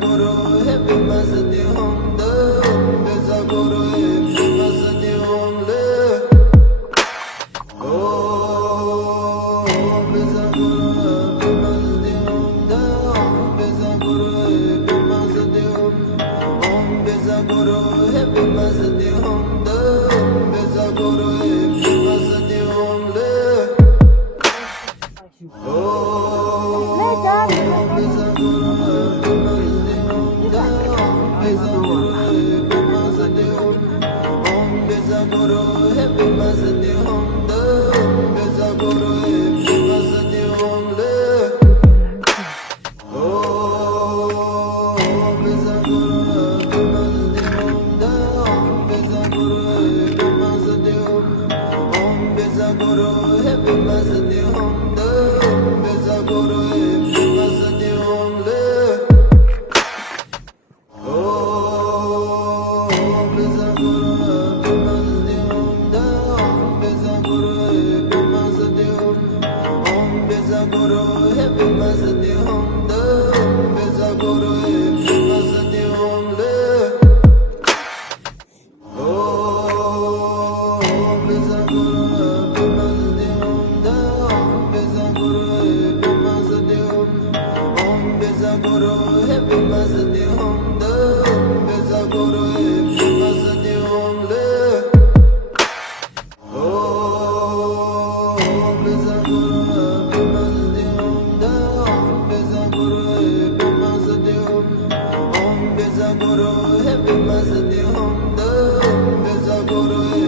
Guru happy masdi Om Dam Beza Guru happy masdi Om Le Om Beza Guru happy masdi Om Dam Beza Guru happy masdi Om Beza Guru happy masdi Om Dam Beza Guru happy masdi Om Le Guru happy masdi Om Dam Beza Guru